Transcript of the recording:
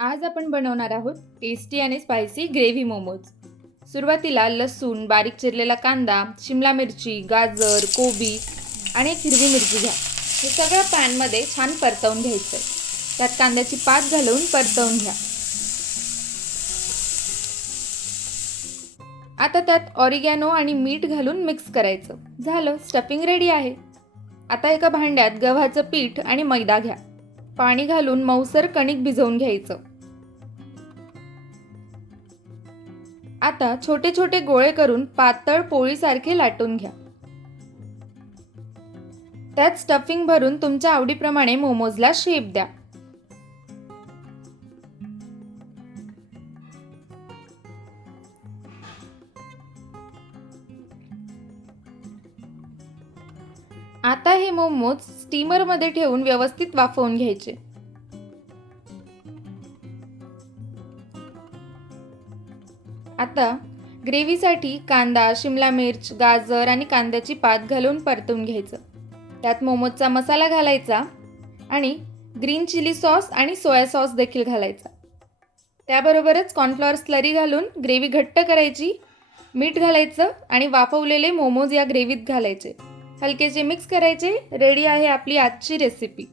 आज आपण बनवणार आहोत टेस्टी आणि स्पायसी ग्रेव्ही मोमोज. सुरुवातीला लसूण, बारीक चिरलेला कांदा, शिमला मिरची, गाजर, कोबी आणि एक हिरवी मिरची घ्या. हे सगळं पॅनमध्ये छान परतवून घ्यायचं. त्यात कांद्याची पात घालून परतवून घ्या. आता त्यात ऑरिगॅनो आणि मीठ घालून मिक्स करायचं. झालं, स्टफिंग रेडी आहे. आता एका भांड्यात गव्हाचं पीठ आणि मैदा घ्या. पाणी घालून मऊसर कणिक भिजवून घ्यायचं. आता छोटे छोटे गोळे करून पातळ पोळीसारखे लाटून घ्या. त्यात स्टफिंग भरून तुमच्या आवडीप्रमाणे मोमोजला शेप द्या. आता हे मोमोज स्टीमरमध्ये ठेवून व्यवस्थित वाफवून घ्यायचे. आता ग्रेव्हीसाठी कांदा, शिमला मिर्च, गाजर आणि कांद्याची पात घालून परतून घ्यायचं. त्यात मोमोजचा मसाला घालायचा आणि ग्रीन चिली सॉस आणि सोया सॉस देखील घालायचा. त्याबरोबरच कॉर्नफ्लॉवर स्लरी घालून ग्रेव्ही घट्ट करायची. मीठ घालायचं आणि वाफवलेले मोमोज या ग्रेव्हीत घालायचे. हलकेसे मिक्स करायचे. रेडी आहे आपली आजची रेसिपी.